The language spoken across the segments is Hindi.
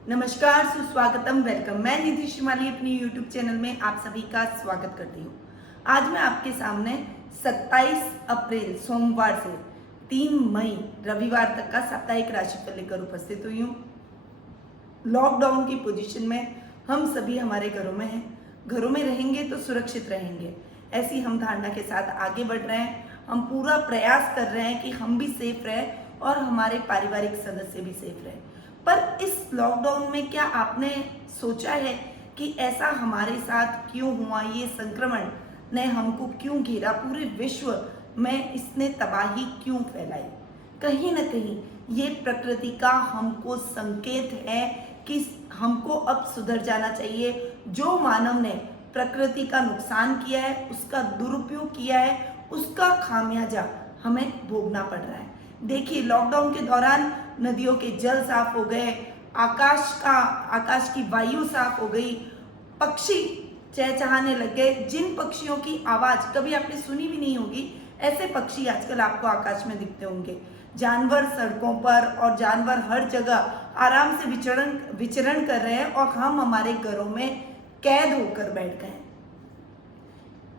नमस्कार, सुस्वागतम, वेलकम। मैं निधि शिमाली अपनी यूट्यूब चैनल में आप सभी का स्वागत करती हूँ। आज मैं आपके सामने 27 अप्रैल सोमवार से 3 मई रविवार तक का साप्ताहिक राशिफल लेकर उपस्थित हुई हूँ। लॉकडाउन की पोजीशन में हम सभी हमारे घरों में हैं। घरों में रहेंगे तो सुरक्षित रहेंगे, ऐसी हम धारणा के साथ आगे बढ़ रहे हैं। हम पूरा प्रयास कर रहे हैं कि हम भी सेफ रहें और हमारे पारिवारिक सदस्य भी सेफ रहें। पर इस लॉकडाउन में क्या आपने सोचा है कि ऐसा हमारे साथ क्यों हुआ? ये संक्रमण ने हमको क्यों घेरा? पूरे विश्व में इसने तबाही क्यों फैलाई? कहीं ना कहीं ये प्रकृति का हमको संकेत है कि हमको अब सुधर जाना चाहिए। जो मानव ने प्रकृति का नुकसान किया है, उसका दुरुपयोग किया है, उसका खामियाजा हमें भोगना पड़ रहा है। देखिए, लॉकडाउन के दौरान नदियों के जल साफ हो गए, आकाश की वायु साफ हो गई, पक्षी चहचहाने लग गए। जिन पक्षियों की आवाज कभी आपने सुनी भी नहीं होगी, ऐसे पक्षी आजकल आपको आकाश में दिखते होंगे। जानवर सड़कों पर और जानवर हर जगह आराम से विचरण कर रहे हैं और हम हमारे घरों में कैद होकर बैठ गए।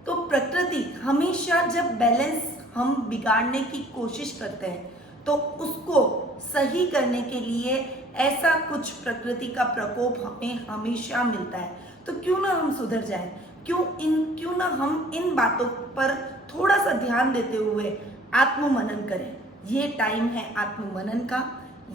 तो प्रकृति हमेशा जब बैलेंस हम बिगाड़ने की कोशिश करते हैं तो उसको सही करने के लिए ऐसा कुछ प्रकृति का प्रकोप हमें हमेशा मिलता है। तो क्यों ना हम सुधर जाएं? क्यों ना हम इन बातों पर थोड़ा सा ध्यान देते हुए आत्ममनन करें। ये टाइम है आत्ममनन का,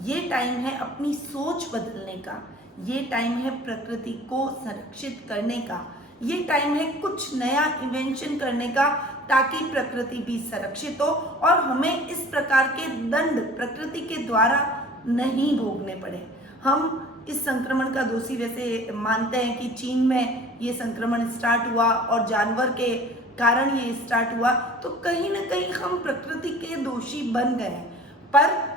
ये टाइम है अपनी सोच बदलने का, ये टाइम है प्रकृति को संरक्षित करने का, ये टाइम है कुछ नया इन्वेंशन करने का ताकि प्रकृति भी संरक्षित हो और हमें इस प्रकार के दंड प्रकृति के द्वारा नहीं भोगने पड़े। हम इस संक्रमण का दोषी वैसे मानते हैं कि चीन में ये संक्रमण स्टार्ट हुआ और जानवर के कारण ये स्टार्ट हुआ, तो कहीं ना कहीं हम प्रकृति के दोषी बन गए हैं। पर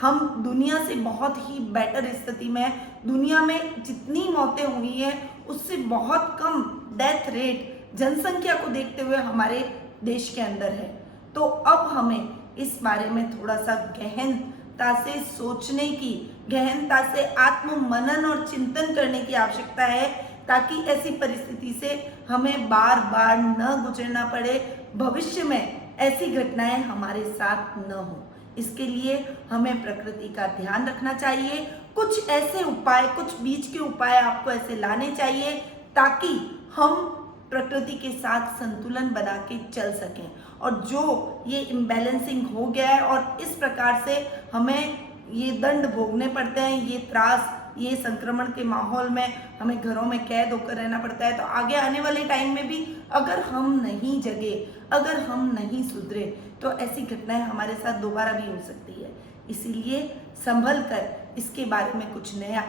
हम दुनिया से बहुत ही बेटर स्थिति में हैं। दुनिया में जितनी मौतें हुई हैं उससे बहुत कम डेथ रेट जनसंख्या को देखते हुए हमारे देश के अंदर है। तो अब हमें इस बारे में थोड़ा सा गहनता से सोचने की, गहनता से आत्ममनन और चिंतन करने की आवश्यकता है ताकि ऐसी परिस्थिति से हमें बार बार न गुजरना पड़े, भविष्य में ऐसी घटनाएं हमारे साथ न हो। इसके लिए हमें प्रकृति का ध्यान रखना चाहिए। कुछ ऐसे उपाय, कुछ बीच के उपाय आपको ऐसे लाने चाहिए ताकि हम प्रकृति के साथ संतुलन बना के चल सकें। और जो ये इम्बैलेंसिंग हो गया है और इस प्रकार से हमें ये दंड भोगने पड़ते हैं, ये त्रास, ये संक्रमण के माहौल में हमें घरों में कैद होकर रहना पड़ता है, तो आगे आने वाले टाइम में भी अगर हम नहीं जगे, अगर हम नहीं सुधरे तो ऐसी घटनाएं हमारे साथ दोबारा भी हो सकती है। इसीलिए संभल कर इसके बारे में कुछ नया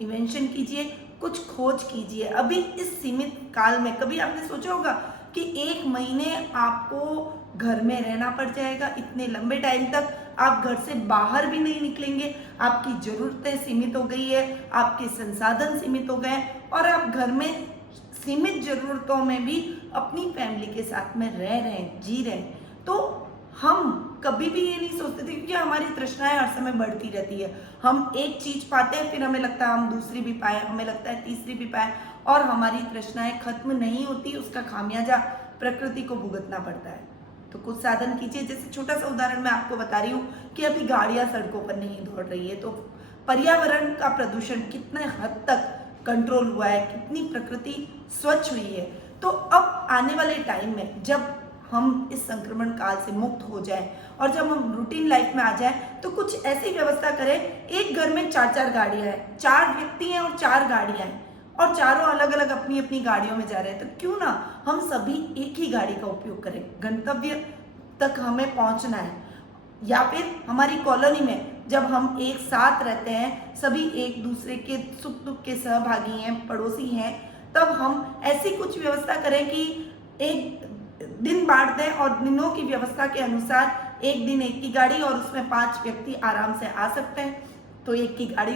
इन्वेंशन कीजिए, कुछ खोज कीजिए। अभी इस सीमित काल में कभी आपने सोचा होगा कि 1 महीने आपको घर में रहना पड़ जाएगा? इतने लंबे टाइम तक आप घर से बाहर भी नहीं निकलेंगे, आपकी ज़रूरतें सीमित हो गई है, आपके संसाधन सीमित हो गए और आप घर में सीमित ज़रूरतों में भी अपनी फैमिली के साथ में रह रहे हैं, जी रहे हैं। तो हम कभी भी ये नहीं सोचते थे, क्योंकि हमारी तृष्णाएं हर समय बढ़ती रहती है। हम एक चीज पाते हैं, फिर हमें लगता है हम दूसरी भी पाए, हमें लगता है तीसरी भी पाए और हमारी तृष्णाएं खत्म नहीं होती। उसका खामियाजा प्रकृति को भुगतना पड़ता है। तो कुछ साधन कीजिए। जैसे छोटा सा उदाहरण मैं आपको बता रही हूँ कि अभी गाड़ियां सड़कों पर नहीं दौड़ रही है, तो पर्यावरण का प्रदूषण कितने हद तक कंट्रोल हुआ है, कितनी प्रकृति स्वच्छ हुई है। तो अब आने वाले टाइम में जब हम इस संक्रमण काल से मुक्त हो जाएं और जब हम रूटीन लाइफ में आ जाएं तो कुछ ऐसी व्यवस्था करें। एक घर में 4-4 गाड़ियां हैं, 4 व्यक्ति हैं और 4 गाड़ियां हैं और चारों अलग अलग अपनी अपनी गाड़ियों में जा रहे हैं। तो क्यों ना हम सभी एक ही गाड़ी का उपयोग करें? गंतव्य तक हमें पहुंचना है। या फिर हमारी कॉलोनी में जब हम एक साथ रहते हैं, सभी एक दूसरे के सुख दुख के सहभागी हैं, पड़ोसी हैं, तब हम ऐसी कुछ व्यवस्था करें कि एक दिन बांट दें और दिनों की व्यवस्था के अनुसार एक दिन एक की गाड़ी और उसमें 5 व्यक्ति आराम से आ सकते हैं। तो एक की गाड़ी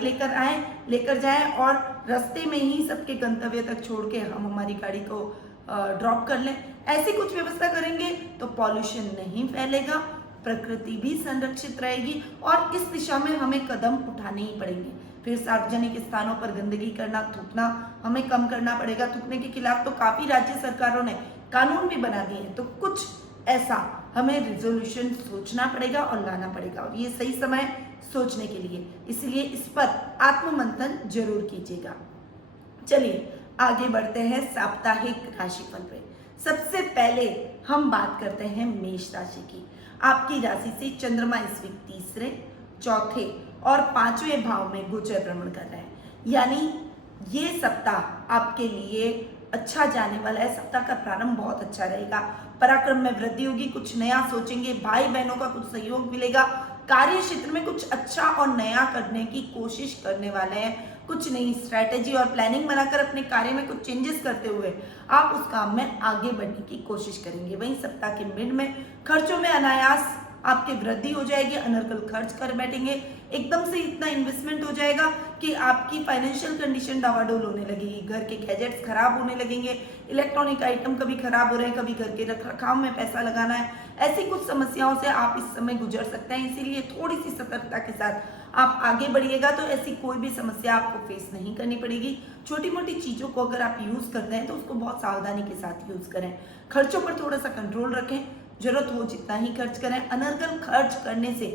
लेकर जाएं और रास्ते में ही सबके गंतव्य तक छोड़ के हम हमारी गाड़ी को ड्रॉप कर लें। ऐसी कुछ व्यवस्था करेंगे तो पॉल्यूशन नहीं फैलेगा, प्रकृति भी संरक्षित रहेगी और इस दिशा में हमें कदम उठाने ही पड़ेंगे। फिर सार्वजनिक स्थानों पर गंदगी करना, थूकना हमें कम करना पड़ेगा। थूकने के खिलाफ तो काफी राज्य सरकारों ने कानून भी बना दिए हैं, तो कुछ ऐसा हमें रिजोल्यूशन सोचना पड़ेगा और लाना पड़ेगा, और ये सही समय सोचने के लिए, इसलिए इस पर आत्ममंथन जरूर कीजिएगा। चलिए आगे बढ़ते हैं साप्ताहिक राशिफल पे। सबसे पहले हम बात करते हैं मेष राशि की। आपकी राशि से चंद्रमा इस वीक तीसरे, चौथे और पांचवें भाव में गोचर भ्रमण कर रहे हैं, यानी ये सप्ताह आपके लिए अच्छा जाने वाला है। सप्ताह का प्रारंभ बहुत अच्छा रहेगा, पराक्रम में वृद्धि होगी, कुछ नया सोचेंगे, भाई बहनों का कुछ सहयोग मिलेगा, कार्य क्षेत्र में कुछ अच्छा और नया करने की कोशिश करने वाले हैं, कुछ नई स्ट्रैटेजी और प्लानिंग बनाकर अपने कार्य में कुछ चेंजेस करते हुए आप उस काम में आगे बढ़ने की कोशिश करेंगे। वहीं सप्ताह के मिड में खर्चों में अनायास आपकी वृद्धि हो जाएगी, अनर्गल खर्च कर बैठेंगे, एकदम से इतना इन्वेस्टमेंट हो जाएगा कि आपकी फाइनेंशियल कंडीशन डावाडोल होने लगेगी, घर के गैजेट्स खराब होने लगेंगे, इलेक्ट्रॉनिक आइटम कभी खराब हो रहे हैं, कभी घर के रखरखाव में पैसा लगाना है, ऐसी कुछ समस्याओं से आप इस समय गुजर सकते हैं। इसीलिए थोड़ी सी सतर्कता के साथ आप आगे बढ़िएगा तो ऐसी कोई भी समस्या आपको फेस नहीं करनी पड़ेगी। छोटी मोटी चीजों को अगर आप यूज करते हैं तो उसको बहुत सावधानी के साथ यूज करें, खर्चों पर थोड़ा सा कंट्रोल रखें, जरूरत हो जितना ही खर्च करें, अनर्गल खर्च करने से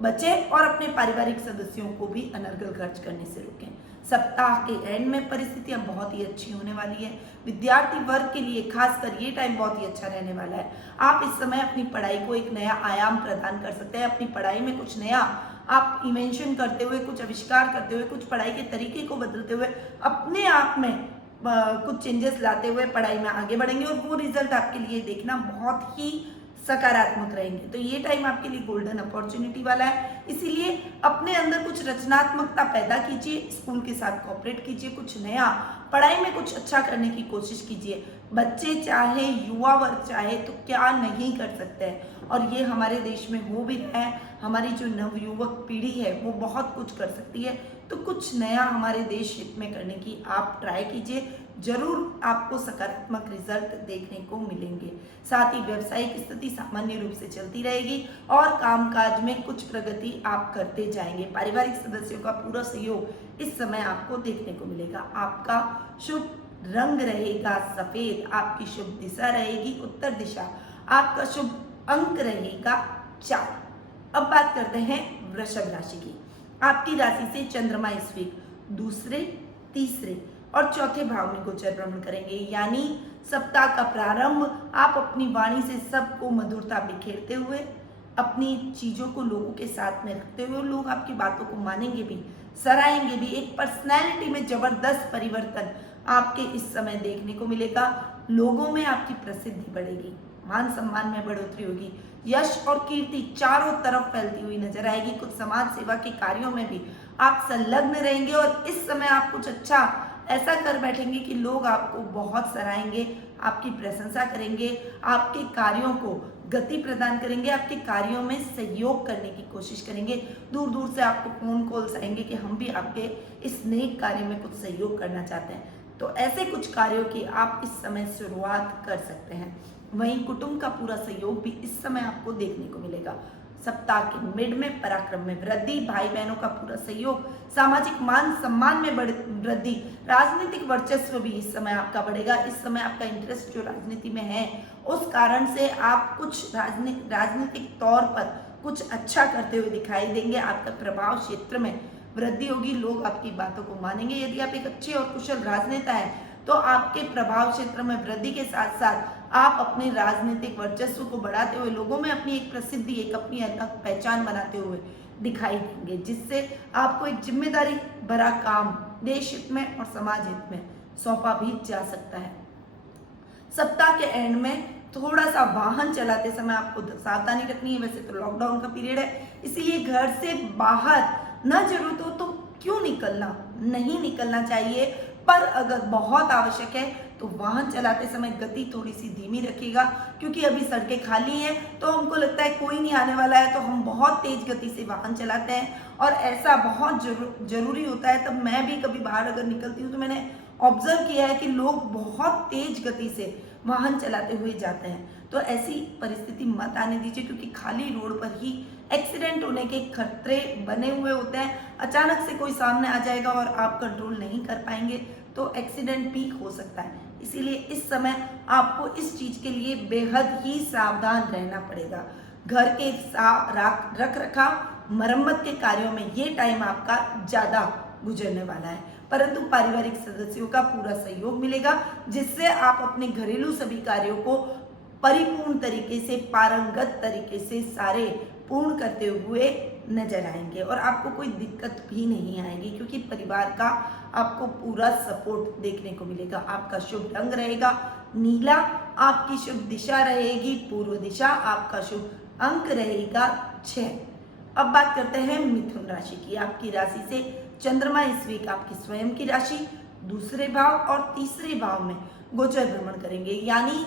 बचें और अपने पारिवारिक सदस्यों को भी अनर्गल खर्च करने से रोकें। सप्ताह के एंड में परिस्थितियां बहुत ही अच्छी होने वाली है। विद्यार्थी वर्ग के लिए खासकर ये टाइम बहुत ही अच्छा रहने वाला है। आप इस समय अपनी पढ़ाई को एक नया आयाम प्रदान कर सकते हैं, अपनी पढ़ाई में कुछ नया आप इन्वेंशन करते हुए, कुछ आविष्कार करते हुए, कुछ पढ़ाई के तरीके को बदलते हुए, अपने आप में कुछ चेंजेस लाते हुए पढ़ाई में आगे बढ़ेंगे और वो रिजल्ट आपके लिए देखना बहुत ही सकारात्मक रहेंगे। तो ये टाइम आपके लिए गोल्डन अपॉर्चुनिटी वाला है, इसीलिए अपने अंदर कुछ रचनात्मकता पैदा कीजिए, स्कूल के साथ कोऑपरेट कीजिए, कुछ नया पढ़ाई में कुछ अच्छा करने की कोशिश कीजिए। बच्चे चाहे, युवा वर्ग चाहे तो क्या नहीं कर सकते हैं, और ये हमारे देश में हो भी रहा है। हमारी जो नवयुवक पीढ़ी है वो बहुत कुछ कर सकती है, तो कुछ नया हमारे देश हित में करने की आप ट्राई कीजिए, जरूर आपको सकारात्मक रिजल्ट देखने को मिलेंगे। साथ ही व्यवसायिक स्थिति सामान्य रूप से चलती रहेगी और कामकाज में कुछ प्रगति आप करते जाएंगे। पारिवारिक सदस्यों का पूरा सहयोग इस समय आपको देखने को मिलेगा। आपका शुभ रंग रहेगा सफेद, आपकी शुभ दिशा रहेगी उत्तर दिशा, आपका शुभ अंक रहेगा 4। अब बात करते हैं वृषभ राशि की। आपकी राशि से चंद्रमा इस वीक दूसरे, तीसरे और चौथे भाव में गोचर भ्रमण करेंगे, यानी सप्ताह का प्रारंभ आप अपनी वाणी से सबको मधुरता बिखेरते हुए, अपनी चीजों को लोगों के साथ में रखते हुए, लोग आपकी बातों को मानेंगे भी, सराहेंगे भी। एक पर्सनैलिटी में जबरदस्त परिवर्तन आपके इस समय देखने को मिलेगा। लोगों में आपकी प्रसिद्धि बढ़ेगी, मान सम्मान में बढ़ोतरी होगी, यश और कीर्ति चारों तरफ फैलती हुई नजर आएगी। कुछ समाज सेवा के कार्यों में भी आप संलग्न रहेंगे और इस समय आप कुछ अच्छा ऐसा कर बैठेंगे कि लोग आपको बहुत सराहेंगे, आपकी प्रशंसा करेंगे, आपके कार्यों को गति प्रदान करेंगे, आपके कार्यों में सहयोग करने की कोशिश करेंगे। दूर दूर से आपको फोन कॉल्स आएंगे कि हम भी आपके इस नेक कार्य में कुछ सहयोग करना चाहते हैं। तो ऐसे कुछ कार्यों की आप इस समय शुरुआत कर सकते हैं। वहीं कुटुंब का पूरा सहयोग भी इस समय आपको देखने को मिलेगा। सप्ताह के मिड में पराक्रम में वृद्धि, भाई बहनों का पूरा सहयोग, सामाजिक मान सम्मान में वृद्धि, राजनीतिक वर्चस्व भी इस समय आपका बढ़ेगा। इस समय आपका इंटरेस्ट जो राजनीति में है उस कारण से आप कुछ राजनीतिक तौर पर कुछ अच्छा करते हुए दिखाई देंगे। आपका प्रभाव क्षेत्र में वृद्धि होगी, लोग आपकी बातों को मानेंगे। यदि आप एक अच्छे और कुशल राजनेता हैं तो आपके प्रभाव क्षेत्र में वृद्धि के साथ साथ आप अपने राजनीतिक वर्चस्व को बढ़ाते हुए लोगों में अपनी एक प्रसिद्धि, एक अपनी अलग पहचान बनाते हुए दिखाई देंगे, जिससे आपको एक जिम्मेदारी भरा काम देश हित में और समाज हित में सौंपा भी जा सकता है। सप्ताह के एंड में थोड़ा सा वाहन चलाते समय आपको सावधानी रखनी है। वैसे तो लॉकडाउन का पीरियड है, इसीलिए घर से बाहर न जरूरत हो तो क्यों निकलना, नहीं निकलना चाहिए, पर अगर बहुत आवश्यक है तो वाहन चलाते समय गति थोड़ी सी धीमी रखिएगा, क्योंकि अभी सड़कें खाली हैं तो हमको लगता है कोई नहीं आने वाला है तो हम बहुत तेज गति से वाहन चलाते हैं, और ऐसा बहुत जरूरी होता है। तब मैं भी कभी बाहर अगर निकलती हूँ तो मैंने ऑब्जर्व किया है कि लोग बहुत तेज गति से वाहन चलाते हुए जाते हैं। तो ऐसी परिस्थिति मत आने दीजिए, क्योंकि खाली रोड पर ही एक्सीडेंट होने के खतरे बने हुए होते हैं। अचानक से कोई सामने आ जाएगा और आप कंट्रोल नहीं कर पाएंगे तो एक्सीडेंट भी हो सकता है। इसीलिए इस समय आपको इस चीज के लिए बेहद ही सावधान रहना पड़ेगा। घर के रख रखाव मरम्मत के कार्यों में ये टाइम आपका ज्यादा गुजरने वाला है, परंतु पारिवारिक सदस्यों का पूरा सहयोग मिलेगा, जिससे आप अपने घरेलू सभी कार्यों को परिपूर्ण तरीके से, पारंगत तरीके से सारे पूर्ण करते हुए नजर आएंगे और आपको कोई दिक्कत भी नहीं आएगी, क्योंकि परिवार का आपको पूरा सपोर्ट देखने को मिलेगा। आपका शुभ रंग रहेगा नीला, आपकी शुभ दिशा रहेगी पूर्व दिशा, आपका शुभ अंक रहेगा 6। अब बात करते हैं मिथुन राशि की। आपकी राशि से चंद्रमा इस वीक आपकी स्वयं की राशि, दूसरे भाव और तीसरे भाव में गोचर भ्रमण करेंगे, यानी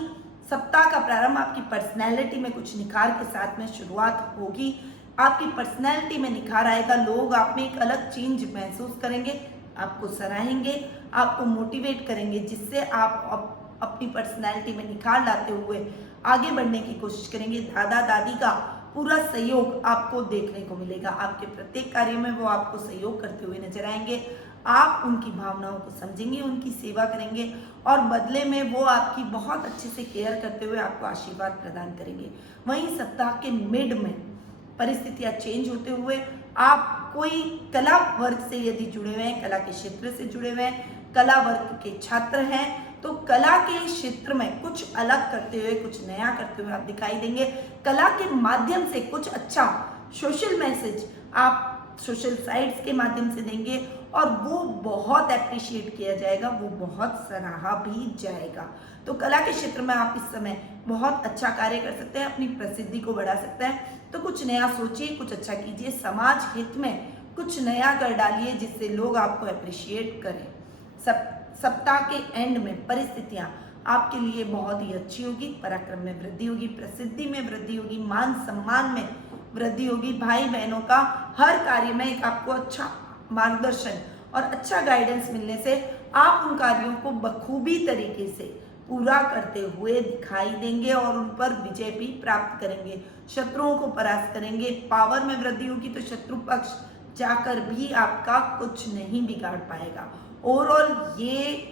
सप्ताह का प्रारंभ आपकी पर्सनैलिटी में कुछ निखार के साथ में शुरुआत होगी। आपकी पर्सनैलिटी में निखार आएगा, लोग आप में एक अलग चेंज महसूस करेंगे, आपको सराहेंगे, आपको मोटिवेट करेंगे, जिससे आप अपनी पर्सनैलिटी में निखार लाते हुए आगे बढ़ने की कोशिश करेंगे। दादा दादी का पूरा सहयोग आपको देखने को मिलेगा, आपके प्रत्येक कार्य में वो आपको सहयोग करते हुए नजर आएंगे। आप उनकी भावनाओं को समझेंगे, उनकी सेवा करेंगे और बदले में वो आपकी बहुत अच्छे से केयर करते हुए आपको आशीर्वाद प्रदान करेंगे। वहीं सप्ताह के मिड में परिस्थितियां चेंज होते हुए आप कोई कला वर्ग से यदि जुड़े हुए हैं, कला के क्षेत्र से जुड़े हुए हैं, कला वर्ग के छात्र हैं, तो कला के क्षेत्र में कुछ अलग करते हुए, कुछ नया करते हुए आप दिखाई देंगे। कला के माध्यम से कुछ अच्छा सोशल मैसेज आप सोशल साइट्स के माध्यम से देंगे और वो बहुत एप्रिशिएट किया जाएगा, वो बहुत सराहा भी जाएगा। तो कला के क्षेत्र में आप इस समय बहुत अच्छा कार्य कर सकते हैं, अपनी प्रसिद्धि को बढ़ा सकते हैं। तो कुछ नया सोचिए, कुछ अच्छा कीजिए, समाज हित में कुछ नया कर डालिए, जिससे लोग आपको अप्रिशिएट करें। सप्ताह के एंड में परिस्थितियां आपके लिए बहुत ही अच्छी होगी, पराक्रम में वृद्धि होगी, प्रसिद्धि में वृद्धि होगी, मान सम्मान में वृद्धि होगी। भाई बहनों का हर कार्य में एक आपको अच्छा मार्गदर्शन और अच्छा गाइडेंस मिलने से आप उन कार्यों को बखूबी तरीके से पूरा करते हुए दिखाई देंगे और उन पर विजय भी प्राप्त करेंगे, शत्रुओं को परास्त करेंगे। पावर में वृद्धि होगी तो शत्रु पक्ष जाकर भी आपका कुछ नहीं बिगाड़ पाएगा। ओवरऑल ये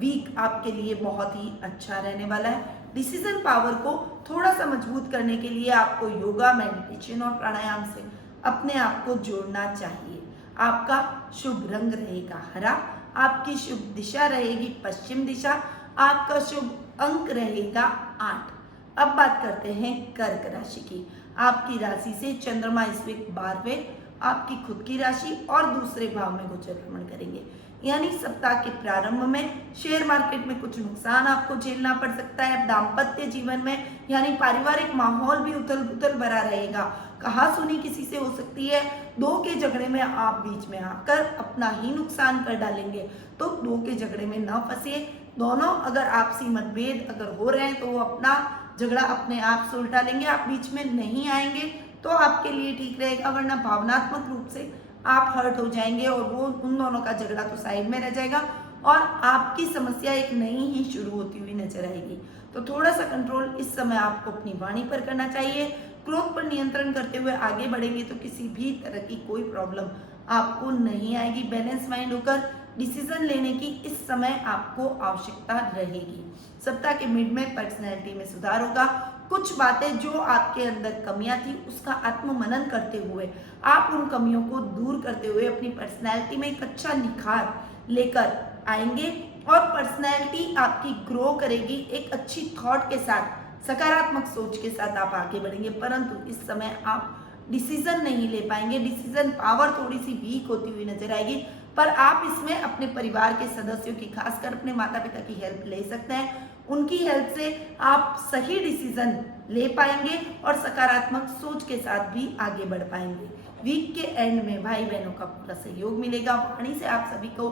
वीक आपके लिए बहुत ही अच्छा रहने वाला है। डिसीजन पावर को थोड़ा सा मजबूत करने के लिए आपको योगा, मेडिटेशन और प्राणायाम से अपने आप को जोड़ना चाहिए। आपका शुभ रंग रहेगा हरा, आपकी शुभ दिशा रहेगी पश्चिम दिशा, आपका शुभ अंक रहेगा 8। अब बात करते हैं कर्क राशि की। आपकी राशि से चंद्रमा इस वीक 12वें आपकी खुद की राशि और दूसरे भाव में गोचर भ्रमण करेंगे, यानी सप्ताह के प्रारंभ में शेयर मार्केट में कुछ नुकसान आपको झेलना पड़ सकता है। दाम्पत्य जीवन में यानी पारिवारिक माहौल भी उथल पुथल भरा रहेगा, कहा सुनी किसी से हो सकती है, दो के झगड़े में आप बीच में आकर अपना ही नुकसान कर डालेंगे। तो दो के झगड़े में न फंसिए, दोनों अगर आपसी मतभेद अगर हो रहे हैं तो वो अपना झगड़ा अपने आप से उल्टा लेंगे, आप बीच में नहीं आएंगे तो आपके लिए ठीक रहेगा, वरना भावनात्मक रूप से आप हर्ट हो जाएंगे और वो उन दोनों का झगड़ा तो साइड में रह जाएगा और आपकी समस्या एक नई ही शुरू होती हुई नजर आएगी। तो थोड़ा सा कंट्रोल इस समय आपको अपनी वाणी पर करना चाहिए। क्रोध पर नियंत्रण करते हुए आगे बढ़ेंगे तो किसी भी तरह की कोई प्रॉब्लम आपको नहीं आएगी। बैलेंस माइंड होकर डिसीजन लेने की इस समय आपको आवश्यकता रहेगी। सप्ताह के मिड में पर्सनैलिटी में सुधार होगा। कुछ बातें जो आपके अंदर कमियां थी उसका आत्ममनन करते हुए आप उन कमियों को दूर करते हुए अपनी पर्सनैलिटी में एक अच्छा निखार लेकर आएंगे और पर्सनैलिटी आपकी ग्रो करेगी। एक अच्छी थॉट के साथ, सकारात्मक सोच के साथ आप आगे बढ़ेंगे, परंतु इस समय आप डिसीजन नहीं ले पाएंगे। डिसीजन पावर थोड़ी सी वीक होती हुई नजर आएगी, पर आप इसमें अपने परिवार के सदस्यों की, खासकर अपने माता पिता की हेल्प ले सकते हैं। उनकी हेल्प से आप सही डिसीजन ले पाएंगे और सकारात्मक सोच के साथ भी आगे बढ़ पाएंगे। वीक के एंड में भाई बहनों का पूरा सहयोग मिलेगा, वाणी से आप सभी को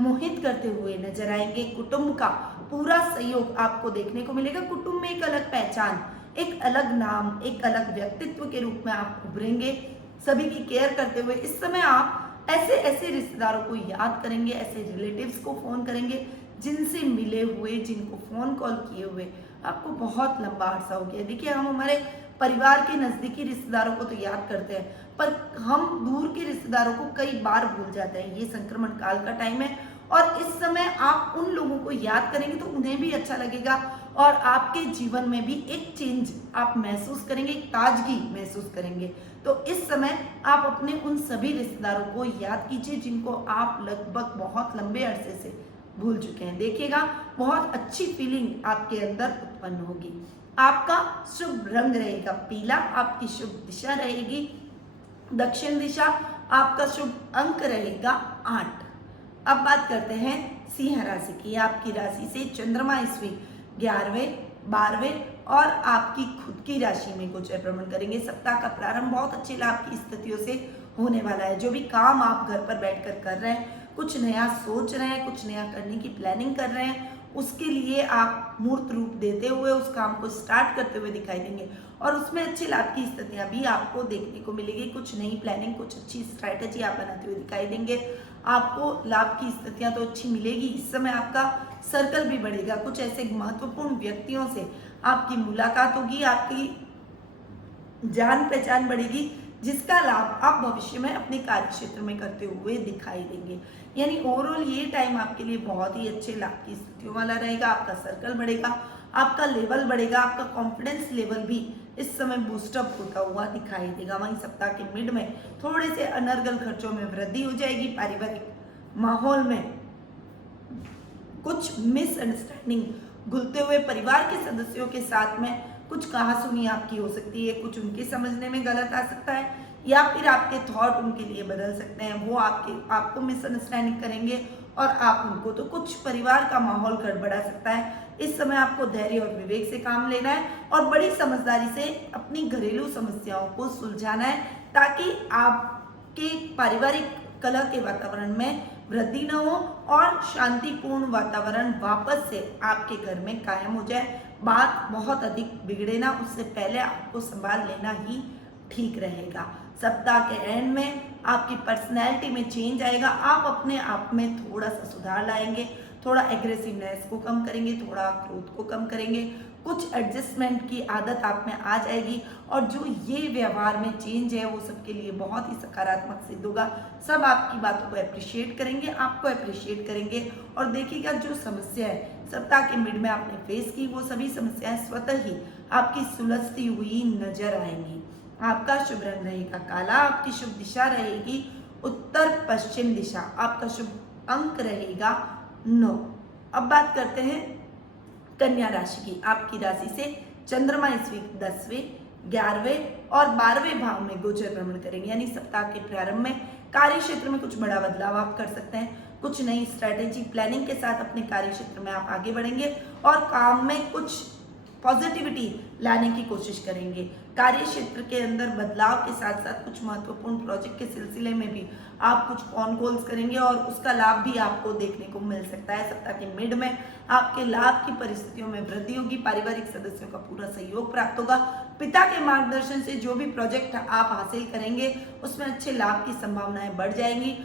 मोहित करते हुए नजर आएंगे। कुटुंब का पूरा सहयोग आपको देखने को मिलेगा। कुटुंब में एक अलग पहचान, एक अलग नाम, एक अलग व्यक्तित्व के रूप में आप उभरेंगे, सभी की केयर करते हुए। इस समय आप ऐसे ऐसे रिश्तेदारों को याद करेंगे, ऐसे रिलेटिव्स को फोन करेंगे जिनसे मिले हुए, जिनको फोन कॉल किए हुए आपको बहुत लंबा अरसा हो गया। देखिए, हम हमारे परिवार के नजदीकी रिश्तेदारों को तो याद करते हैं, पर हम दूर के रिश्तेदारों को कई बार भूल जाते हैं। ये संक्रमण काल का टाइम है और इस समय आप उन लोगों को याद करेंगे तो उन्हें भी अच्छा लगेगा और आपके जीवन में भी एक चेंज आप महसूस करेंगे, एक ताजगी महसूस करेंगे। तो इस समय आप अपने उन सभी रिश्तेदारों को याद कीजिए जिनको आप लगभग बहुत लंबे अरसे से भूल चुके हैं। देखिएगा बहुत अच्छी फीलिंग आपके अंदर उत्पन्न होगी। आपका शुभ रंग रहेगा पीला, आपकी शुभ दिशा रहेगी दक्षिण दिशा, आपका शुभ अंक रहेगा 8। अब बात करते हैं सिंह राशि की। आपकी राशि से चंद्रमा इस वीक 11वें, 12वें और आपकी खुद की राशि में गोचर भ्रमण करेंगे। सप्ताह का प्रारंभ बहुत अच्छे लाभ की स्थितियों से होने वाला है। जो भी काम आप घर पर बैठकर कर रहे हैं, कुछ नया सोच रहे हैं, कुछ नया करने की प्लानिंग कर रहे हैं, उसके लिए आप मूर्त रूप देते हुए उस काम को स्टार्ट करते हुए दिखाई देंगे और उसमें अच्छे लाभ की स्थितियां भी आपको देखने को मिलेगी। कुछ नई प्लानिंग, कुछ अच्छी स्ट्रैटेजी आप बनाते हुए दिखाई देंगे। आपको लाभ की स्थितियां तो अच्छी मिलेगी। इस समय आपका सर्कल भी बढ़ेगा। कुछ ऐसे महत्वपूर्ण व्यक्तियों से आपकी मुलाकात होगी, आपकी जान पहचान बढ़ेगी जिसका लाभ आप भविष्य में अपने कार्य क्षेत्र में करते हुए दिखाई देंगे। यानी ओवरऑल ये टाइम आपके लिए बहुत ही अच्छे लाभ की स्थितियों वाला रहेगा। आपका सर्कल बढ़ेगा, आपका लेवल बढ़ेगा, आपका कॉन्फिडेंस लेवल भी इस समय बूस्टअप होता हुआ दिखाई देगा। वहीं सप्ताह के मिड में थोड़े से अनर्गल खर्चों में वृद्धि हो जाएगी। पारिवारिक माहौल में कुछ मिसअंडरस्टैंडिंग घुलते हुए परिवार के सदस्यों के साथ में कुछ कहासुनी आपकी हो सकती है। कुछ उनके समझने में गलत आ सकता है या फिर आपके थॉट उनके लिए बदल सकते हैं। वो आपको मिसअंडरस्टैंडिंग करेंगे और आप उनको। तो कुछ परिवार का माहौल गड़बड़ा सकता है। इस समय आपको धैर्य और विवेक से काम लेना है और बड़ी समझदारी से अपनी घरेलू समस्याओं को सुलझाना है ताकि आपके पारिवारिक कलह के वातावरण में वृद्धि न हो और शांतिपूर्ण वातावरण वापस से आपके घर में कायम हो जाए। बात बहुत अधिक बिगड़े ना, उससे पहले आपको संभाल लेना ही ठीक रहेगा। सप्ताह के एंड में आपकी पर्सनैलिटी में चेंज आएगा। आप अपने आप में थोड़ा सा सुधार लाएंगे, थोड़ा एग्रेसिवनेस को कम करेंगे, थोड़ा क्रोध को कम करेंगे, कुछ एडजस्टमेंट की आदत आप में आ जाएगी और जो ये व्यवहार में चेंज है वो सबके लिए बहुत ही सकारात्मक सिद्ध होगा। सब आपकी बातों को अप्रिशिएट करेंगे, आपको अप्रिशिएट करेंगे और देखिएगा जो समस्या है सप्ताह के मिड में आपने फेस की वो सभी समस्याएं स्वतः ही आपकी सुलझती हुई नजर आएंगी। आपका शुभ रंग रहेगा काला, आपकी शुभ दिशा रहेगी उत्तर पश्चिम दिशा, आपका शुभ अंक रहेगा 9। अब बात करते हैं कन्या राशि की। आपकी राशि से चंद्रमा इस वीक 10वें, 11वें और 12वें भाव में गोचर भ्रमण करेंगे। यानी सप्ताह के प्रारंभ में कार्य क्षेत्र में कुछ बड़ा बदलाव आप कर सकते हैं। कुछ नई स्ट्रैटेजी प्लानिंग के साथ अपने कार्य क्षेत्र में आप आगे बढ़ेंगे और काम में कुछ पॉजिटिविटी लाने की कोशिश करेंगे। कार्य क्षेत्र के अंदर बदलाव के साथ साथ कुछ महत्वपूर्ण प्रोजेक्ट के सिलसिले में भी आप कुछ फोन कॉल्स करेंगे और उसका लाभ भी आपको देखने को मिल सकता है। सप्ताह के मिड में आपके लाभ की परिस्थितियों में वृद्धि होगी। पारिवारिक सदस्यों का पूरा सहयोग प्राप्त होगा। पिता के मार्गदर्शन से जो भी प्रोजेक्ट आप हासिल करेंगे उसमें अच्छे लाभ की संभावनाएं बढ़ जाएंगी।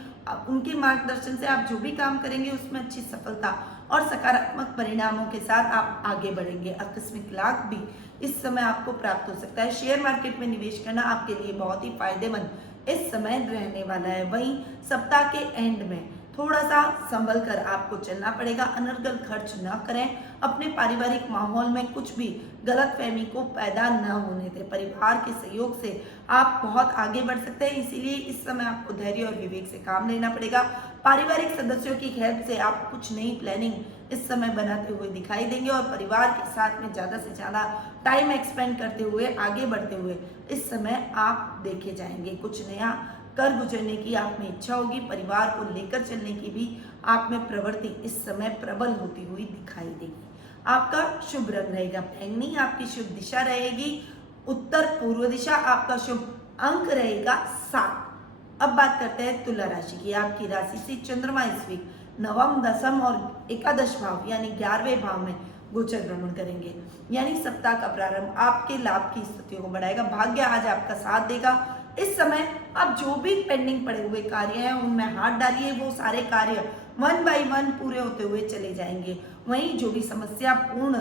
उनके मार्गदर्शन से आप जो भी काम करेंगे उसमें अच्छी सफलता और सकारात्मक परिणामों के साथ आप आगे बढ़ेंगे। आकस्मिक लाभ भी इस समय आपको प्राप्त हो सकता है। शेयर मार्केट में निवेश करना आपके लिए बहुत ही फायदेमंद इस समय रहने वाला है। वहीं सप्ताह के एंड में थोड़ा सा संभल कर आपको चलना पड़ेगा। अनर्गल खर्च न करें। अपने पारिवारिक माहौल में कुछ भी गलतफहमी को पैदा न होने दें। परिवार के सहयोग से आप बहुत आगे बढ़ सकते हैं, इसीलिए इस समय आपको धैर्य और विवेक से काम लेना पड़ेगा। पारिवारिक सदस्यों की हेल्प से आप कुछ नई प्लानिंग इस समय बनाते हुए दिखाई देंगे और परिवार के साथ में ज़्यादा से ज़्यादा टाइम एक्सपेंड करते हुए आगे बढ़ते हुए इस समय आप देखे जाएंगे। कुछ नया कर गुजरने की आप में इच्छा होगी। परिवार को लेकर चलने की भी आप में प्रवृत्ति इस समय प्रबल होती हुई दिखाई देगी। आपका शुभ रंग रहेगा बैंगनी, आपकी शुभ दिशा रहेगी उत्तर पूर्व दिशा, आपका शुभ अंक रहेगा 7। अब बात करते हैं तुला राशि की। आपकी राशि से चंद्रमा इस वीक 9, 10 और एकादश भाव यानी 11वें भाव में गोचर भ्रमण करेंगे। यानी सप्ताह का प्रारंभ आपके लाभ की स्थितियों को बढ़ाएगा। भाग्य आज आपका साथ देगा। इस समय आप जो भी पेंडिंग पड़े हुए कार्य हैं उनमें हाथ डालिए, वो सारे कार्य 1 बाय 1 पूरे होते हुए चले जाएंगे। वहीं जो भी समस्या पूर्ण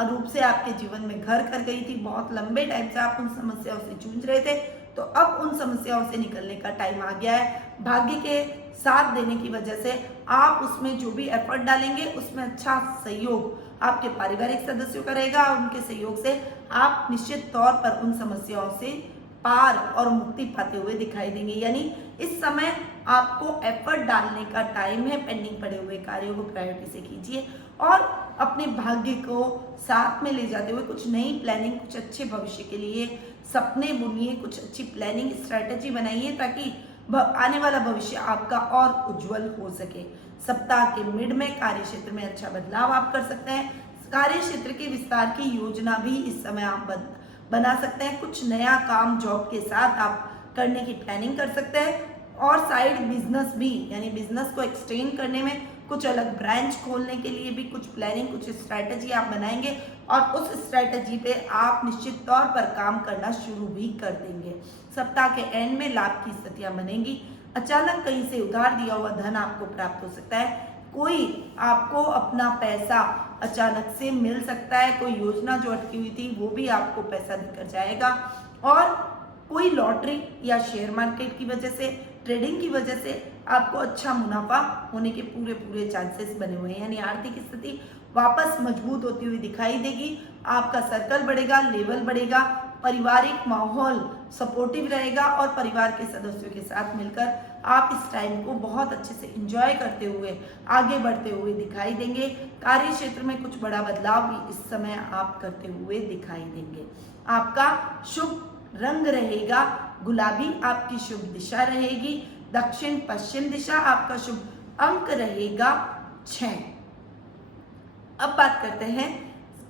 रूप से आपके जीवन में घर कर गई थी। बहुत लंबे टाइम से आप उन समस्याओं से जूझ रहे थे, तो अब उन समस्याओं से निकलने का टाइम आ गया है। भाग्य के साथ देने की वजह से आप उसमें जो भी एफर्ट डालेंगे उसमें अच्छा सहयोग आपके पारिवारिक सदस्यों का रहेगा और उनके सहयोग से आप निश्चित तौर पर उन समस्याओं से पार और मुक्ति पाते हुए दिखाई देंगे। यानी इस समय आपको एफर्ट डालने का टाइम है। पेंडिंग पड़े हुए कार्यों को प्रायोरिटी से कीजिए और अपने भाग्य को साथ में ले जाते हुए कुछ नई प्लानिंग, कुछ अच्छे भविष्य के लिए सपने बुनिए, कुछ अच्छी प्लानिंग स्ट्रैटेजी बनाइए ताकि आने वाला भविष्य आपका और उज्जवल हो सके। सप्ताह के मिड में कार्य क्षेत्र में अच्छा बदलाव आप कर सकते हैं। कार्य क्षेत्र के विस्तार की योजना भी इस समय आप बना सकते हैं। कुछ नया काम जॉब के साथ आप करने की प्लानिंग कर सकते हैं और साइड बिजनेस भी, यानी बिजनेस को एक्सटेंड करने में कुछ अलग ब्रांच खोलने के लिए भी कुछ प्लानिंग, कुछ स्ट्रैटेजी आप बनाएंगे और उस स्ट्रैटेजी पे आप निश्चित तौर पर काम करना शुरू भी कर देंगे। सप्ताह के एंड में लाभ की स्थितियां बनेंगी। अचानक कहीं से उधार दिया हुआ धन आपको प्राप्त हो सकता है। कोई आपको अपना पैसा अचानक से मिल सकता है। कोई योजना जो अटकी हुई थी वो भी आपको पैसा देकर जाएगा और कोई लॉटरी या शेयर मार्केट की वजह से, ट्रेडिंग की वजह से आपको अच्छा मुनाफा होने के पूरे चांसेस बने हुए हैं। यानी आर्थिक स्थिति वापस मजबूत होती हुई दिखाई देगी। आपका सर्कल बढ़ेगा, लेवल बढ़ेगा, पारिवारिक माहौल सपोर्टिव रहेगा और परिवार के सदस्यों के साथ मिलकर आप इस टाइम को बहुत अच्छे से एंजॉय करते हुए आगे बढ़ते हुए दिखाई देंगे। कार्य क्षेत्र में कुछ बड़ा बदलाव भी इस समय आप करते हुए दिखाई देंगे। आपका शुभ रंग रहेगा गुलाबी, आपकी शुभ दिशा रहेगी दक्षिण पश्चिम दिशा, आपका शुभ अंक रहेगा 6। अब बात करते हैं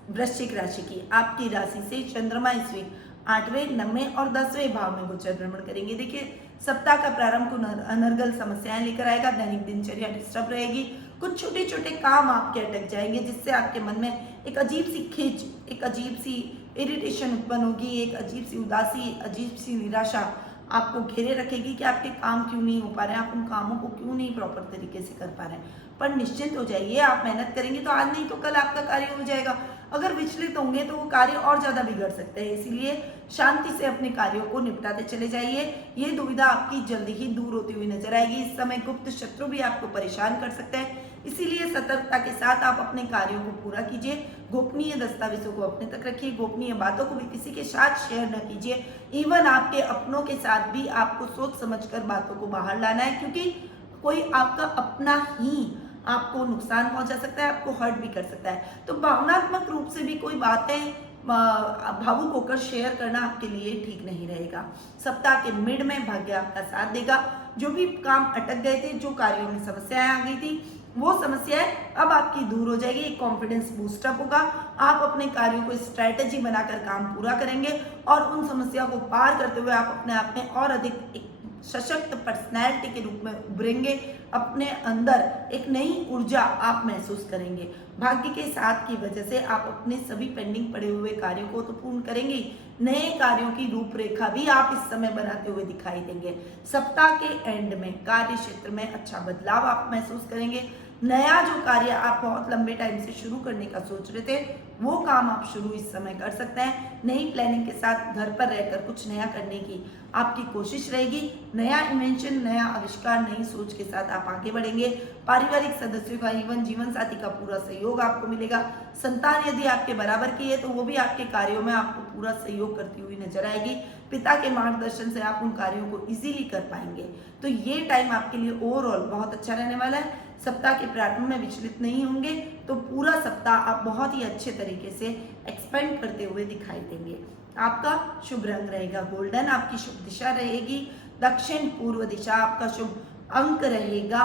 वृश्चिक राशि की। आपकी राशि से चंद्रमा इस वीक 8वें, 9वें और 10वें भाव में गोचर भ्रमण करेंगे। देखिए, सप्ताह का प्रारंभ को अनर्गल समस्याएं लेकर आएगा। दैनिक दिनचर्या डिस्टर्ब रहेगी। कुछ छोटे छोटे काम आपके अटक जाएंगे जिससे आपके मन में एक अजीब सी खिंच, एक अजीब सी इरिटेशन उत्पन्न होगी, एक अजीब सी उदासी, अजीब सी निराशा आपको घेरे रखेगी कि आपके काम क्यों नहीं हो पा रहे हैं, आप उन कामों को क्यों नहीं प्रॉपर तरीके से कर पा रहे हैं। पर निश्चिंत हो जाइए, आप मेहनत करेंगे तो आज नहीं तो कल आपका कार्य हो जाएगा। अगर विचलित होंगे तो वो कार्य और ज्यादा बिगड़ सकते हैं। इसीलिए शांति से अपने कार्यों को निपटाते चले जाइए। ये दुविधा आपकी जल्दी ही दूर होती हुई नजर आएगी। इस समय गुप्त शत्रु भी आपको परेशान कर सकते हैं, इसीलिए सतर्कता के साथ आप अपने कार्यों को पूरा कीजिए। गोपनीय दस्तावेजों को अपने तक रखिए। गोपनीय बातों को भी किसी के साथ शेयर न कीजिए। इवन आपके अपनों के साथ भी आपको सोच समझकर बातों को बाहर लाना है, क्योंकि कोई आपका अपना ही आपको नुकसान पहुंचा सकता है, आपको हर्ट भी कर सकता है। तो भावनात्मक रूप से भी कोई बातें भावुक होकर शेयर करना आपके लिए ठीक नहीं रहेगा। सप्ताह के मिड में भाग्य आपका साथ देगा। जो भी काम अटक गए थे, जो कार्यों में समस्याएं आ गई थी, वो समस्याएं अब आपकी दूर हो जाएगी। एक कॉन्फिडेंस बूस्टअप होगा। आप अपने कार्यों को स्ट्रैटेजी बनाकर काम पूरा करेंगे और उन समस्याओं को पार करते हुए आप अपने आप में और अधिक एक सशक्त पर्सनैलिटी के रूप में उभरेंगे। अपने अंदर एक नई ऊर्जा आप महसूस करेंगे। भाग्य के साथ की वजह से आप अपने सभी पेंडिंग पड़े हुए कार्यों को तो पूर्ण करेंगे, नए कार्यों की रूपरेखा भी आप इस समय बनाते हुए दिखाई देंगे। सप्ताह के एंड में कार्य क्षेत्र में अच्छा बदलाव आप महसूस करेंगे। नया जो कार्य आप बहुत लंबे टाइम से शुरू करने का सोच रहे थे, वो काम आप शुरू इस समय कर सकते हैं। नई प्लानिंग के साथ घर पर रहकर कुछ नया करने की आपकी कोशिश रहेगी। नया इन्वेंशन, नया आविष्कार, नई सोच के साथ आप आगे बढ़ेंगे। पारिवारिक सदस्यों का, इवन जीवन साथी का पूरा सहयोग आपको मिलेगा। संतान यदि आपके बराबर की है तो वो भी आपके कार्यों में आपको पूरा सहयोग करती हुई नजर आएगी। पिता के मार्गदर्शन से आप उन कार्यों को इजीली कर पाएंगे। तो ये टाइम आपके लिए ओवरऑल बहुत अच्छा रहने वाला है। सप्ताह के प्रारंभ में विचलित नहीं होंगे तो पूरा सप्ताह आप बहुत ही अच्छे तरीके से एक्सपेंड करते हुए दिखाई देंगे। आपका शुभ रंग रहेगा गोल्डन, आपकी शुभ दिशा रहेगी दक्षिण पूर्व दिशा, आपका शुभ अंक रहेगा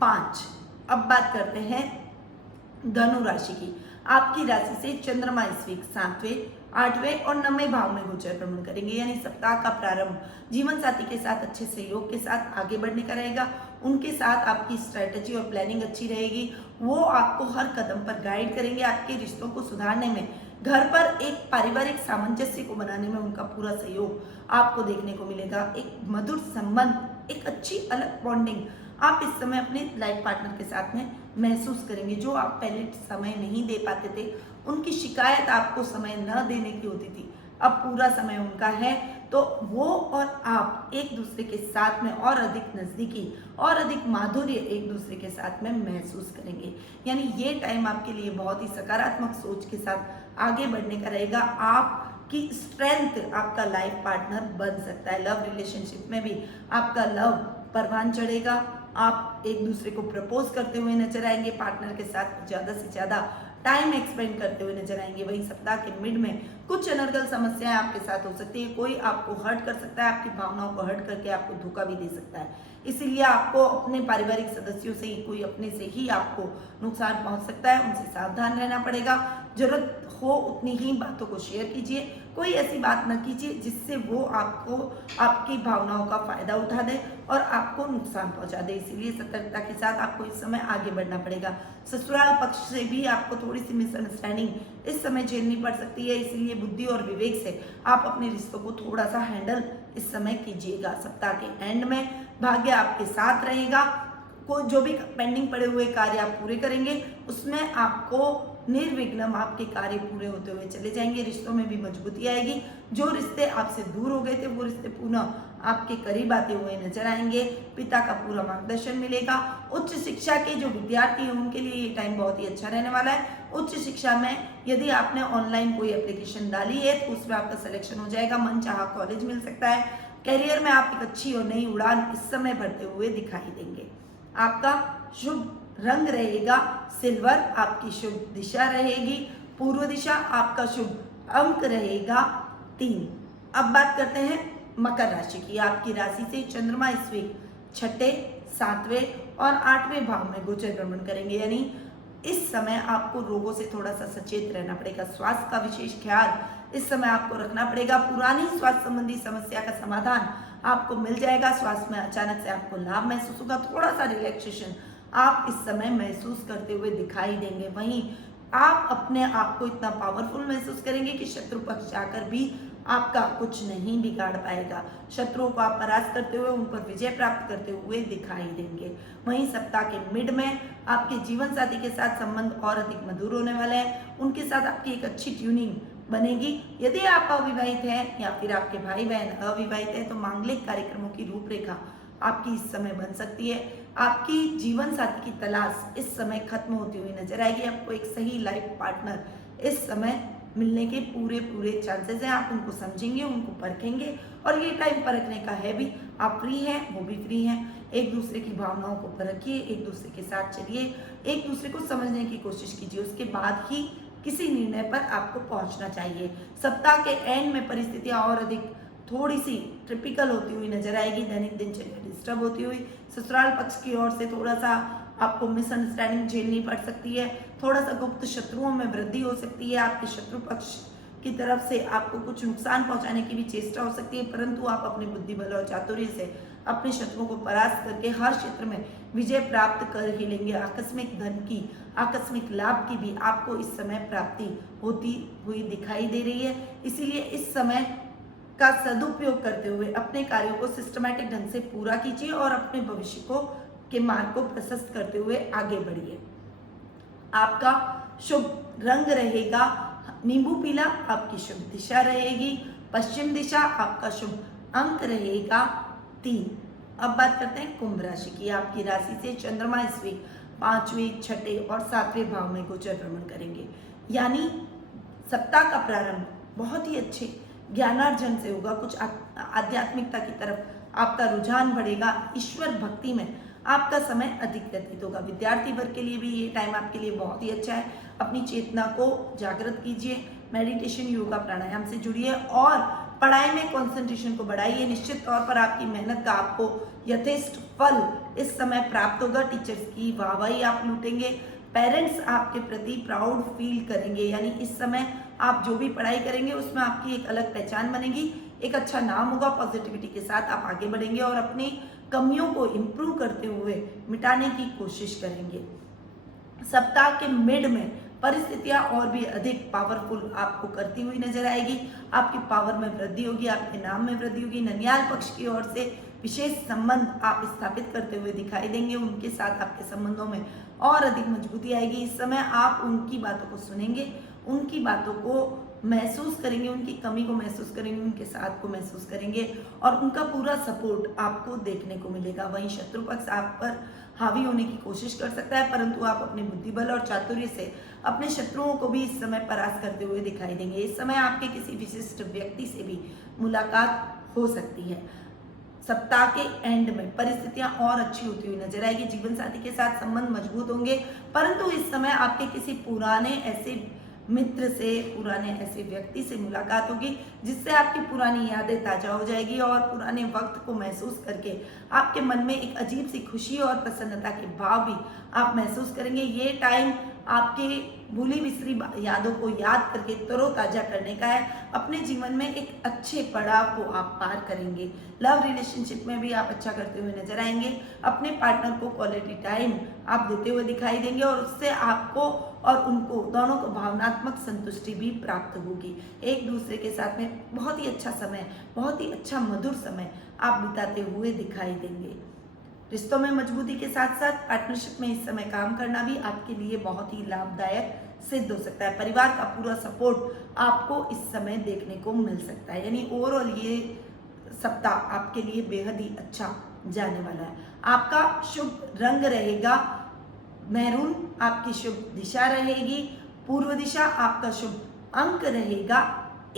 5। अब बात करते हैं धनु राशि की। आपकी राशि से चंद्रमा इस वीक 7वें, 8वें और 9वें भाव में गोचर भ्रमण करेंगे। यानी सप्ताह का प्रारंभ जीवन साथी के साथ अच्छे सहयोग के साथ आगे बढ़ने का रहेगा। उनके साथ आपकी स्ट्रैटेजी और प्लानिंग अच्छी रहेगी। वो आपको हर कदम पर गाइड करेंगे। आपके रिश्तों को सुधारने में, घर पर एक पारिवारिक सामंजस्य को बनाने में उनका पूरा सहयोग आपको देखने को मिलेगा। एक मधुर संबंध, एक अच्छी अलग बॉन्डिंग आप इस समय अपने लाइफ पार्टनर के साथ में महसूस करेंगे। जो आप पहले समय नहीं दे पाते थे, उनकी शिकायत आपको समय न देने की होती थी, अब पूरा समय उनका है। तो वो और आप एक दूसरे के साथ में और अधिक नज़दीकी और अधिक माधुर्य एक दूसरे के साथ में महसूस करेंगे। यानी ये टाइम आपके लिए बहुत ही सकारात्मक सोच के साथ आगे बढ़ने का रहेगा। आपकी स्ट्रेंथ आपका लाइफ पार्टनर बन सकता है। लव रिलेशनशिप में भी आपका लव परवान चढ़ेगा। आप एक दूसरे को प्रपोज करते हुए नजर आएंगे, पार्टनर के साथ ज़्यादा से ज़्यादा टाइम एक्सपेंड करते हुए नजर आएंगे। वही सप्ताह के मिड में कुछ अनर्गल समस्याएं आपके साथ हो सकती है। कोई आपको हर्ट कर सकता है, आपकी भावनाओं को हर्ट करके आपको धोखा भी दे सकता है। इसीलिए आपको अपने पारिवारिक सदस्यों से ही, कोई अपने से ही आपको नुकसान पहुंच सकता है, उनसे सावधान रहना पड़ेगा। जरूरत हो उतनी ही बातों को शेयर कीजिए, कोई ऐसी बात न कीजिए जिससे वो आपको, आपकी भावनाओं का फायदा उठा दे और आपको नुकसान पहुंचा दे। इसीलिए सतर्कता के साथ आपको इस समय आगे बढ़ना पड़ेगा। ससुराल पक्ष से भी आपको थोड़ी सी मिसअंडरस्टैंडिंग इस समय झेलनी पड़ सकती है, इसलिए बुद्धि और विवेक से आप अपने रिश्तों को थोड़ा सा हैंडल इस समय कीजिएगा। सप्ताह के एंड में भाग्य आपके साथ रहेगा। को जो भी पेंडिंग पड़े हुए कार्य आप पूरे करेंगे, उसमें आपको निर्विघ्न आपके कार्य पूरे होते हुए चले जाएंगे। रिश्तों में भी मजबूती आएगी। जो रिश्ते आपसे दूर हो गए थे, वो रिश्ते पुनः आपके करीब आते हुए नजर आएंगे। पिता का पूरा मार्गदर्शन मिलेगा। उच्च शिक्षा के जो विद्यार्थी हैं, उनके लिए ये टाइम बहुत ही अच्छा रहने वाला है। उच्च शिक्षा में यदि आपने ऑनलाइन कोई एप्लीकेशन डाली है तो उसमें आपका सिलेक्शन हो जाएगा, मनचाहा कॉलेज मिल सकता है। करियर में आप एक अच्छी और नई उड़ान इस समय भरते हुए दिखाई देंगे। आपका शुभ रंग रहेगा सिल्वर, आपकी शुभ दिशा रहेगी पूर्व दिशा, आपका शुभ अंक रहेगा 3। अब बात करते हैं मकर राशि की। आपकी राशि से चंद्रमा इस वीक 6, 7वें और 8वें भाव में गोचर भ्रमण करेंगे। यानी इस समय आपको रोगों से थोड़ा सा सचेत रहना पड़ेगा। स्वास्थ्य का विशेष ख्याल इस समय आपको रखना पड़ेगा। पुरानी स्वास्थ्य संबंधी समस्या का समाधान आपको मिल जाएगा। स्वास्थ्य में अचानक से आपको लाभ महसूस होगा। थोड़ा सा रिलैक्सेशन आप इस समय महसूस करते हुए दिखाई देंगे। वहीं आप अपने आप को इतना पावरफुल महसूस करेंगे कि शत्रु पक्ष जाकर भी आपका कुछ नहीं बिगाड़ पाएगा। शत्रुओं को आप परास्त करते हुए उन पर विजय प्राप्त करते हुए दिखाई देंगे। वहीं सप्ताह के मिड में आपके जीवन साथी के साथ संबंध और अधिक मधुर होने वाले हैं। उनके साथ आपकी एक अच्छी ट्यूनिंग बनेगी। यदि आप अविवाहित हैं या फिर आपके भाई बहन अविवाहित हैं तो मांगलिक कार्यक्रमों की रूपरेखा आपकी इस समय बन सकती है। आपकी जीवन साथी की तलाश इस समय खत्म होती हुई नजर आएगी। आपको एक सही लाइफ पार्टनर इस समय मिलने के पूरे चांसेस हैं। आप उनको समझेंगे, उनको परखेंगे और ये टाइम परखने का है भी। आप फ्री हैं, वो भी फ्री हैं। एक दूसरे की भावनाओं को परखिए, एक दूसरे के साथ चलिए, एक दूसरे को समझने की कोशिश कीजिए। उसके बाद ही किसी निर्णय पर आपको पहुंचना चाहिए। सप्ताह के एंड में परिस्थितियां और अधिक थोड़ी सी ट्रिपिकल होती हुई नजर आएगी। दैनिक दिनचर्या डिस्टर्ब होती हुई, ससुराल पक्ष की ओर से थोड़ा सा आपको मिसअंडरस्टैंडिंग झेलनी पड़ सकती है। थोड़ा सा गुप्त शत्रुओं में वृद्धि हो सकती है। आपके शत्रु पक्ष की तरफ से आपको कुछ नुकसान पहुंचाने की भी चेष्टा हो सकती है, परंतु आप अपने बुद्धि बल और चातुर्य से अपने शत्रुओं को परास्त करके हर क्षेत्र में विजय प्राप्त कर ही लेंगे। आकस्मिक धन की, आकस्मिक लाभ की भी आपको इस समय प्राप्ति होती हुई दिखाई दे रही है। इसीलिए इस समय का सदुपयोग करते हुए अपने कार्यों को सिस्टमैटिक ढंग से पूरा कीजिए और अपने भविष्य को के मार्ग को प्रशस्त करते हुए आगे बढ़िए। आपका शुभ रंग रहेगा नींबू पीला, आपकी शुभ दिशा रहेगी पश्चिम दिशा, आपका शुभ अंक रहेगा 3। अब बात करते हैं कुंभ राशि की। आपकी राशि से चंद्रमा इस वीक 5वें, 6ठे और 7वें भाव में गोचर भ्रमण करेंगे। यानी सप्ताह का प्रारंभ बहुत ही अच्छे ज्ञानार्जन से होगा। कुछ आध्यात्मिकता की तरफ आपका रुझान बढ़ेगा। ईश्वर भक्ति में आपका समय अधिक व्यतीत होगा। विद्यार्थी वर्ग के लिए भी ये टाइम आपके लिए बहुत ही अच्छा है। अपनी चेतना को जागृत कीजिए, मेडिटेशन, योगा, प्राणायाम से जुड़िए और पढ़ाई में कंसंट्रेशन को बढ़ाइए। निश्चित तौर पर आपकी मेहनत का आपको यथेष्ट फल इस समय प्राप्त होगा। टीचर्स की वाहवाही आप लूटेंगे। पेरेंट्स आपके प्रति प्राउड फील करेंगे। यानी इस समय आप जो भी पढ़ाई करेंगे उसमें आपकी एक अलग पहचान बनेगी, एक अच्छा नाम होगा। पॉजिटिविटी के साथ आप आगे बढ़ेंगे और अपनी कमियों को इम्प्रूव करते हुए मिटाने की कोशिश करेंगे। सप्ताह के मिड में परिस्थितियां और भी अधिक पावरफुल आपको करती हुई नजर आएगी। आपकी पावर में वृद्धि होगी, आपके नाम में वृद्धि होगी। ननियाल पक्ष की ओर से विशेष संबंध आप स्थापित करते हुए दिखाई देंगे। उनके साथ आपके संबंधों में और अधिक मजबूती आएगी। इस समय आप उनकी बातों को सुनेंगे, उनकी बातों को महसूस करेंगे, उनकी कमी को महसूस करेंगे, उनके साथ को महसूस करेंगे और उनका पूरा सपोर्ट आपको देखने को मिलेगा। वहीं शत्रु पक्ष आप पर हावी होने की कोशिश कर सकता है, परंतु आप अपने बुद्धिबल और चातुर्य से अपने शत्रुओं को भी इस समय परास्त करते हुए दिखाई देंगे। इस समय आपके किसी विशिष्ट व्यक्ति से भी मुलाकात हो सकती है। सप्ताह के एंड में परिस्थितियां और अच्छी होती हुई नजर आएगी। जीवन साथी के साथ संबंध मजबूत होंगे, परंतु इस समय आपके किसी पुराने ऐसे मित्र से, पुराने ऐसे व्यक्ति से मुलाकात होगी जिससे आपकी पुरानी यादें ताजा हो जाएगी और पुराने वक्त को महसूस करके आपके मन में एक अजीब सी खुशी और प्रसन्नता के भाव भी आप महसूस करेंगे। ये टाइम आपके भूली बिसरी यादों को याद करके तरोताजा करने का है। अपने जीवन में एक अच्छे पड़ाव को आप पार करेंगे। लव रिलेशनशिप में भी आप अच्छा करते हुए नजर आएंगे। अपने पार्टनर को क्वालिटी टाइम आप देते हुए दिखाई देंगे और उससे आपको और उनको दोनों को भावनात्मक संतुष्टि भी प्राप्त होगी। एक दूसरे के साथ में बहुत ही अच्छा समय, बहुत ही अच्छा मधुर समय आप बिताते हुए दिखाई देंगे। रिश्तों में मजबूती के साथ साथ पार्टनरशिप में इस समय काम करना भी आपके लिए बहुत ही लाभदायक सिद्ध हो सकता है। परिवार का पूरा सपोर्ट आपको इस समय देखने को मिल सकता है। यानी ओवरऑल ये सप्ताह आपके लिए बेहद ही अच्छा जाने वाला है। आपका शुभ रंग रहेगा मैरून, आपकी शुभ दिशा रहेगी पूर्व दिशा, आपका शुभ अंक रहेगा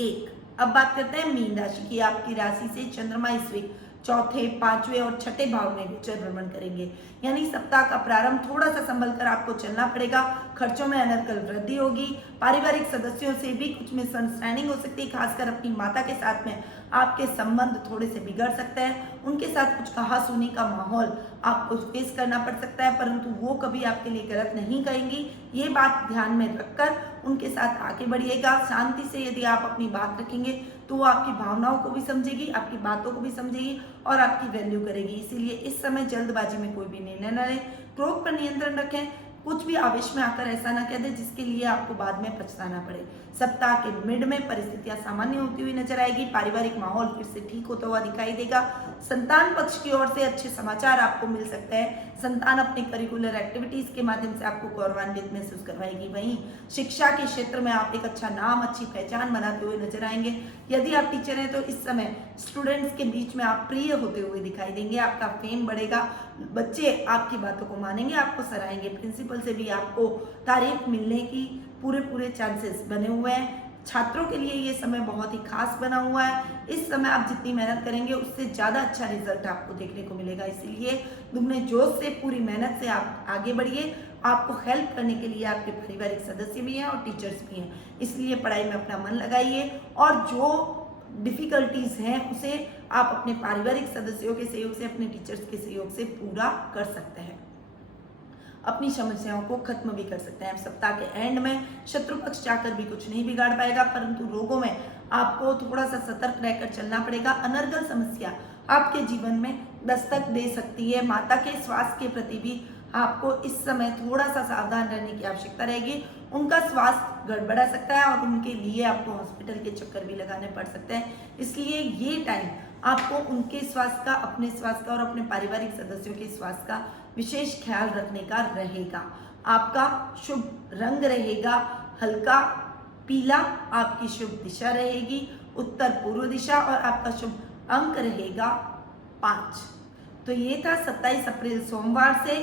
1। अब बात करते हैं मीन राशि की। आपकी राशि से चंद्रमा इस वीक चौथे, पांचवें और छठे भाव में गोचर भ्रमण करेंगे। यानी सप्ताह का प्रारंभ थोड़ा सा संभल कर आपको चलना पड़ेगा। खर्चों में अनर्गल वृद्धि होगी। पारिवारिक सदस्यों से भी कुछ मिसअंडरस्टैंडिंग हो सकती है। खासकर अपनी माता के साथ में आपके संबंध थोड़े से बिगड़ सकते हैं। उनके साथ कुछ कहा-सुनी का माहौल आपको फेस करना पड़ सकता है, परंतु वो कभी आपके लिए गलत नहीं कहेंगी। ये बात ध्यान में रखकर उनके साथ आगे बढ़िएगा। शांति से यदि आप अपनी बात रखेंगे तो वो आपकी भावनाओं को भी समझेगी, आपकी बातों को भी समझेगी और आपकी वैल्यू करेगी। इसीलिए इस समय जल्दबाजी में कोई भी निर्णय न लें। क्रोध पर नियंत्रण रखें। कुछ भी आवेश में आकर ऐसा ना कह दे जिसके लिए आपको बाद में पछताना पड़े। सप्ताह के मिड में परिस्थितियां सामान्य होती हुई नजर आएगी। पारिवारिक माहौल फिर से ठीक होता हुआ दिखाई देगा। संतान पक्ष की ओर से अच्छे समाचार आपको मिल सकते हैं। संतान अपने करिकुलर एक्टिविटीज के माध्यम से आपको गौरवान्वित महसूस करवाएगी। वहीं शिक्षा के क्षेत्र में आप एक अच्छा नाम, अच्छी पहचान बनाते हुए नजर आएंगे। यदि आप टीचर हैं तो इस समय स्टूडेंट्स के बीच में आप प्रिय होते हुए दिखाई देंगे। आपका फेम बढ़ेगा। बच्चे आपकी बातों को मानेंगे, आपको सराहेंगे। प्रिंसिपल से भी आपको तारीफ मिलने की पूरे चांसेस बने हुए हैं। छात्रों के लिए ये समय बहुत ही खास बना हुआ है। इस समय आप जितनी मेहनत करेंगे उससे ज़्यादा अच्छा रिजल्ट आपको देखने को मिलेगा। इसीलिए दुगने जोश से, पूरी मेहनत से आप आगे बढ़िए। आपको हेल्प करने के लिए आपके पारिवारिक सदस्य भी हैं और टीचर्स भी हैं। इसलिए पढ़ाई में अपना मन लगाइए और जो डिफिकल्टीज हैं उसे आप अपने पारिवारिक सदस्यों के सहयोग से, अपने टीचर्स के सहयोग से पूरा कर सकते हैं। अपनी समस्याओं को खत्म भी कर सकते हैं। सप्ताह के एंड में शत्रु पक्ष जाकर भी कुछ नहीं बिगाड़ पाएगा, परंतु रोगों में आपको थोड़ा सा सतर्क रहकर चलना पड़ेगा। अनर्गल समस्या आपके जीवन में दस्तक दे सकती है। माता के स्वास्थ्य के प्रति भी आपको इस समय थोड़ा सा सावधान रहने की आवश्यकता रहेगी। उनका स्वास्थ्य गड़बड़ा सकता है और उनके लिए आपको हॉस्पिटल के चक्कर भी लगाने पड़ सकते हैं। इसलिए ये टाइम आपको उनके स्वास्थ्य का, अपने स्वास्थ्य का और अपने पारिवारिक सदस्यों के स्वास्थ्य का विशेष ख्याल रखने का रहेगा। आपका शुभ रंग रहेगा हल्का पीला, आपकी शुभ दिशा रहेगी उत्तर पूर्व दिशा और आपका शुभ अंक रहेगा 5। तो ये था 27 अप्रैल सोमवार से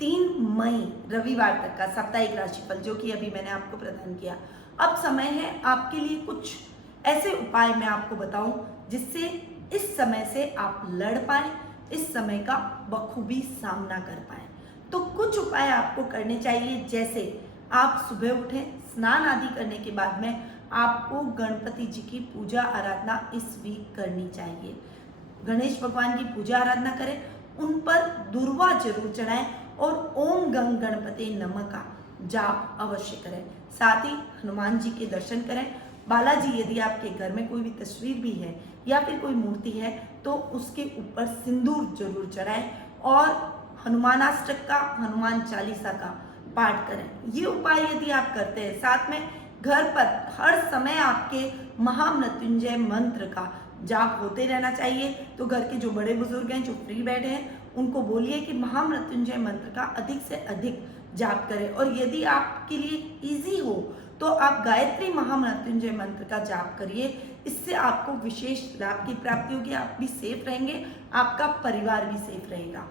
3 मई रविवार तक का साप्ताहिक राशिफल, जो कि अभी मैंने आपको प्रदान किया। अब समय है आपके लिए कुछ ऐसे उपाय मैं आपको बताऊं जिससे इस समय से आप लड़ पाए, इस समय का बखूबी सामना कर पाए। तो कुछ उपाय आपको करने चाहिए। जैसे आप सुबह उठें, स्नान आदि करने के बाद में आपको गणपति जी की पूजा आराधना इस वीक करनी चाहिए। गणेश भगवान की पूजा आराधना करें, उन पर दुर्वा जरूर चढ़ाएं और ओम गंग गणपति नमः का जाप अवश्य करें। साथ ही हनुमान जी के दर्शन करें। बालाजी, यदि आपके घर में कोई भी तस्वीर भी है या फिर कोई मूर्ति है तो उसके ऊपर सिंदूर जरूर चढ़ाएं और हनुमानाष्टक का, हनुमान चालीसा का पाठ करें। ये उपाय यदि आप करते हैं, साथ में घर पर हर समय आपके महामृत्युंजय मंत्र का जाप होते रहना चाहिए। तो घर के जो बड़े बुजुर्ग हैं, जो फ्री बैठे हैं, उनको बोलिए कि महामृत्युंजय मंत्र का अधिक से अधिक जाप करें। और यदि आपके लिए इजी हो तो आप गायत्री महामृत्युंजय मंत्र का जाप करिए। इससे आपको विशेष लाभ की प्राप्ति होगी, आप भी सेफ रहेंगे, आपका परिवार भी सेफ रहेगा।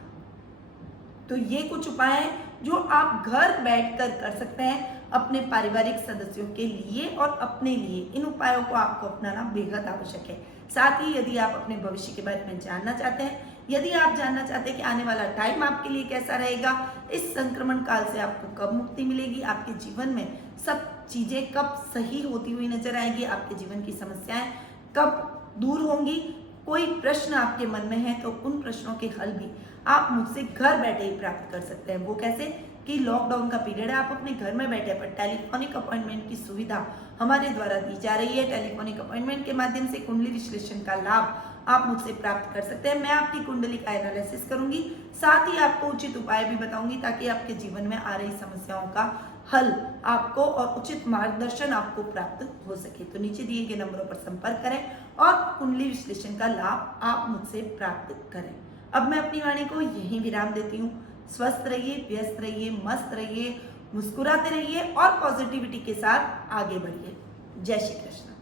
तो ये कुछ उपाय हैं जो आप घर बैठकर कर सकते हैं अपने पारिवारिक सदस्यों के लिए और अपने लिए। इन उपायों को आपको अपनाना बेहद आवश्यक है। साथ ही यदि आप अपने भविष्य के बारे में जानना चाहते हैं, यदि आप जानना चाहते हैं कि आने वाला टाइम आपके लिए कैसा रहेगा, इस संक्रमण काल से आपको कब मुक्ति मिलेगी, आपके जीवन में सब चीजें कब सही होती हुई नजर आएगी, आपके जीवन की समस्याएं कब दूर होंगी, कोई प्रश्न आपके मन में है तो उन प्रश्नों के हल भी आप मुझसे घर बैठे ही प्राप्त कर सकते हैं। वो कैसे कि लॉकडाउन का पीरियड है, आप अपने घर में बैठे पर टेलीफोनिक अपॉइंटमेंट की सुविधा हमारे द्वारा दी जा रही है। टेलीफोनिक अपॉइंटमेंट के माध्यम से कुंडली विश्लेषण का लाभ आप मुझसे प्राप्त कर सकते हैं। मैं आपकी कुंडली का एनालिसिस करूंगी, साथ ही आपको उचित उपाय भी बताऊंगी ताकि आपके जीवन में आ रही समस्याओं का हल आपको और उचित मार्गदर्शन आपको प्राप्त हो सके। तो नीचे दिए गए नंबरों पर संपर्क करें और कुंडली विश्लेषण का लाभ आप मुझसे प्राप्त करें। अब मैं अपनी वाणी को यहीं विराम देती हूँ। स्वस्थ रहिए, व्यस्त रहिए, मस्त रहिए, मुस्कुराते रहिए और पॉजिटिविटी के साथ आगे बढ़िए। जय श्री कृष्ण।